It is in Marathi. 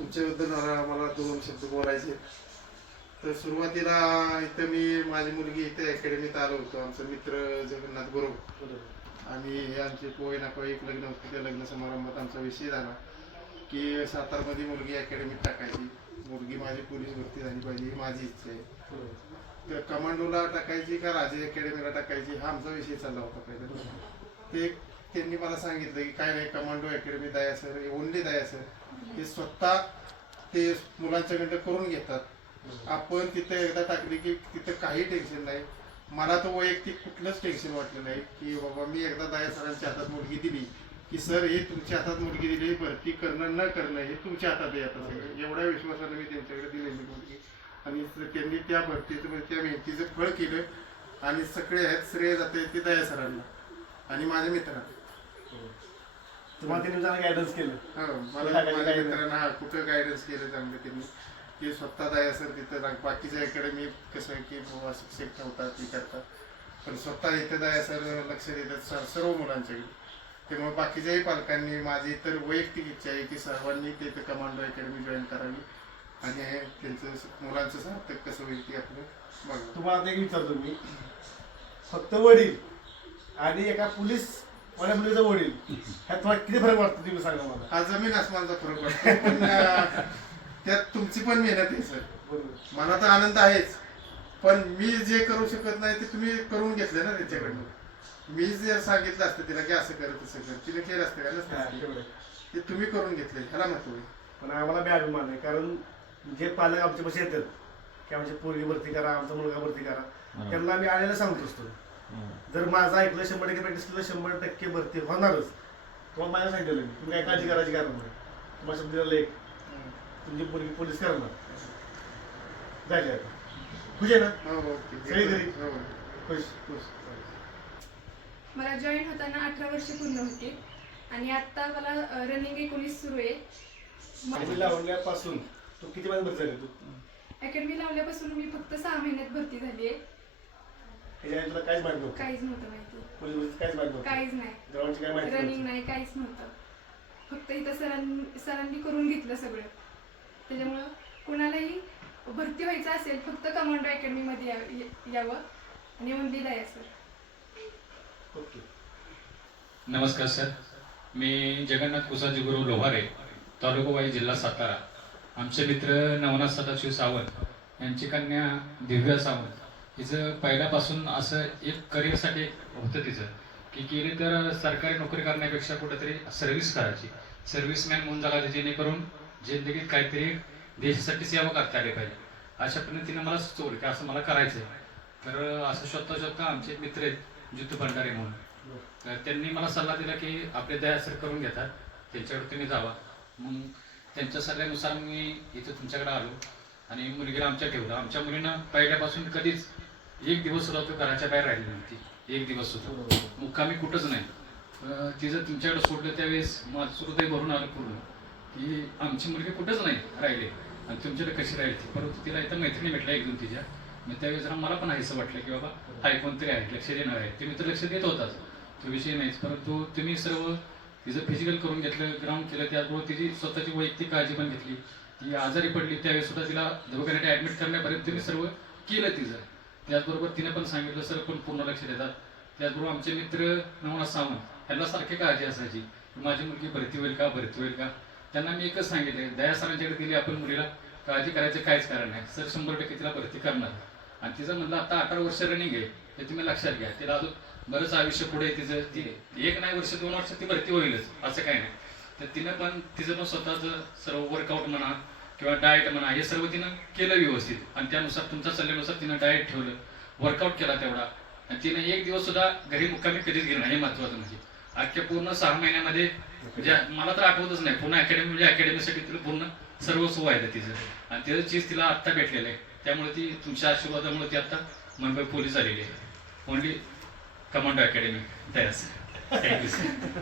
तुमच्याबद्दल मला दोन शब्द बोलायचे. तर सुरुवातीला इथं माझी मुलगी इथे अकॅडमीत आलो होतो. आमचा मित्र जगन्नाथ गुरव आणि आमचे पोहे नाका एक लग्न होतं. त्या लग्न समारंभात आमचा विषय झाला की सातारमध्ये मुलगी अकॅडमीत टाकायची. मुलगी माझी पोलीस भरती झाली पाहिजे ही माझी इच्छा आहे. तर कमांडोला टाकायची का राजे अकॅडमीला टाकायची हा आमचा विषय चालला होता पहिला. ते त्यांनी मला सांगितलं की काय नाही, कमांडो अकॅडमी दया सर, ओनली दया सर ते स्वतः ते मुलांच्याकडे करून घेतात. आपण तिथे एकदा टाकली की तिथं काही टेन्शन नाही. मला तर वैयक्तिक कुठलंच टेन्शन वाटलं नाही की बाबा मी एकदा दया सरांच्या हातात मुलगी दिली की सर हे तुमच्या हातात मुलगी दिली, भरती करणं न करणं हे तुमच्या हातात आहे. आता सगळं एवढ्या विश्वासाने मी त्यांच्याकडे दिलेली मुलगी आणि त्यांनी त्या भरतीचं त्या मेहनतीचं फळ केलं आणि सगळे आहेत श्रेय जाते ते दया सरांना आणि माझ्या मित्रांना. तुम्हाला त्यांनी चांगलं गायडन्स केलं. हो, मला माझ्या मित्रांना कुठं गायडन्स केलं चांगलं त्यांनी. की स्वतः दया सर तिथं बाकीच्या अकॅडमी कसं आहे की शिक्षक ठेवतात ती करतात, पण स्वतः इथं दया सर लक्ष देतात सर्व मुलांच्याकडे. त्यामुळे बाकीच्याही पालकांनी माझी तर वैयक्तिक इच्छा आहे की सर्वांनी तिथं कमांडो अकॅडमी जॉईन करावी आणि त्यांचं मुलांचं सार्थक कसं होईल ते आपलं बघा. तुम्हाला ते विचारतो मी, फक्त वडील आणि एका पोलीस माझ्या मुलीचा वडील ह्यात तुम्हाला किती फरक वाटतो तुम्ही सांगा मला. हा जमीन आसमानचा फरक वाटतो, पण त्यात तुमची पण मेहनत आहे सर. मला तर आनंद आहेच, पण मी जे करू शकत नाही ते तुम्ही करून घेतले ना त्यांच्याकडनं. मी जे सांगितलं असतं तिला की असं कर तसं कर, तिने केलं असतं का नसतं, ते तुम्ही करून घेतले ह्याला महत्व आहे. पण आम्हाला बी अभिमान आहे, कारण जे पालक आमच्या पाशी येतात की आमची पोरगी भरती करा, आमचा मुलगा भरती करा, त्यांना आम्ही आलेला सांगतो असतो. जर माझं ऐकलं 100% प्रॅक्टिस केलं 100% भरती होणारच. तुम्हाला माझ्या सांगितलं मी, तुम्ही काय काळजी करायची कारण नाही. तुम्हाला शब्द दिला एक, तुमची पोरगी पोलीस करणार झाली. आता खुश आहे ना सगळी घरी? खुश खुश. मला जॉईन होताना 18 वर्ष पूर्ण होती आणि आता मला रनिंग 19 सुरू आहे. अकॅडमी लावल्यापासून तू किती महिने भरती झाली? तू अकॅडमी लावल्यापासून मी फक्त 6 महिन्यात भरती झाली आहे. त्याच्या तुला काहीच माहिती नव्हतं? काहीच नव्हतं माहिती, पोलीस भरती काहीच माहिती नव्हतं? काहीच नाही, जवळची काय माहिती रनिंग नाही, काहीच नव्हतं. फक्त इथं सरांनी करून घेतलं सगळं. त्याच्यामुळं कुणालाही भरती व्हायचं असेल फक्त कमांडो अकॅडमी मध्ये यावं आणि ओनली दया सर. ओके. नमस्कार सर, मी जगन्नाथ कुसाजी गुरु लोहारे, तालुका वाई, जिल्हा सातारा. आमचे मित्र नवनाथ सदाशिव सावंत यांची कन्या दिव्या सावंत हिचं पहिल्यापासून असं एक करिअरसाठी होतं तिचं की केली तर सरकारी नोकरी करण्यापेक्षा कुठेतरी सर्व्हिस करायची, सर्व्हिसमॅन म्हणून जगायचं, जेणेकरून जिंदगीत काहीतरी देशासाठी सेवा करता आली पाहिजे. अशा पद्धतीने मला सुचवलं की असं मला करायचं आहे. तर असं शोधता आमचे मित्र आहेत जितू भंडारे म्हणून, तर त्यांनी मला सल्ला दिला की आपले दया सर करून घेतात, त्यांच्याकडे तुम्ही जावा. मग त्यांच्या सल्ल्यानुसार मी इथं तुमच्याकडे आलो आणि मुलगीला आमच्या ठेवलं. आमच्या मुलीनं पहिल्यापासून कधीच एक दिवस सुद्धा तो घराच्या बाहेर राहिली नव्हती, एक दिवस सुद्धा मुक्कामी कुठंच नाही. तिचं तुमच्याकडे सोडलं त्यावेळेस माझं हृदय भरून आलं पूर्ण की आमची मुलगी कुठंच नाही राहिली आणि तुमच्याकडे कशी राहिली. परंतु तिला इथं मैत्रिणी भेटल्या एक दोन तिच्या, मग त्यावेळेस मला पण असं वाटलं की बाबा हाय कोणतरी आहे, लक्ष देणार आहे. ते मित्र लक्ष देत होताच, तो विषय नाहीच. परंतु तुम्ही सर्व तिचं फिजिकल करून घेतलं, ग्राउंड केलं, त्याचबरोबर तिची स्वतःची वैयक्तिक काळजी पण घेतली. ती आजारी पडली त्यावेळेस सुद्धा तिला दवाखान्यात ॲडमिट करण्यापर्यंत तुम्ही सर्व केलं तिचं. त्याचबरोबर तिने पण सांगितलं सर पण पूर्ण लक्ष देतात. त्याचबरोबर आमचे मित्र नवनाथ सावंत ह्याला सारखी काळजी असायची, माझी मुलगी भरती होईल का, भरती होईल का. त्यांना मी एकच सांगितले, दया सरांच्याकडे दिली आपण मुलीला, काळजी करायचं काहीच कारण नाही, सर 100% तिला भरती करणार. आणि तिचं म्हणलं आता 18 वर्ष रनिंग आहे हे तुम्ही लक्षात घ्या. तिला अजून बरंच आयुष्य पुढे तिचं, ती एक नाही वर्ष 2 वर्ष ती भरती होईलच असं काही नाही. तर तिनं पण तिचं पण स्वतःचं सर्व वर्कआउट म्हणा किंवा डाएट म्हणा हे सर्व तिनं केलं व्यवस्थित आणि त्यानुसार तुमच्या सल्ल्यानुसार तिनं डाएट ठेवलं, वर्कआउट केला तेवढा. आणि तिनं एक दिवस सुद्धा घरी मुक्कामी कधीच गेलं नाही, हे महत्वाचं. म्हणजे अख्ख्या पूर्ण 6 महिन्यामध्ये म्हणजे मला तर आठवतच नाही, पूर्ण अकॅडमी म्हणजे अकॅडमीसाठी तिला पूर्ण सर्व सोय आहे तिचं आणि त्याचं चीज तिला आत्ता भेटलेलं आहे. त्यामुळे ती तुमच्या आशीर्वादामुळे ती आता मुंबई पोलीस झालेली आहे. Only commando academy. Thank you sir.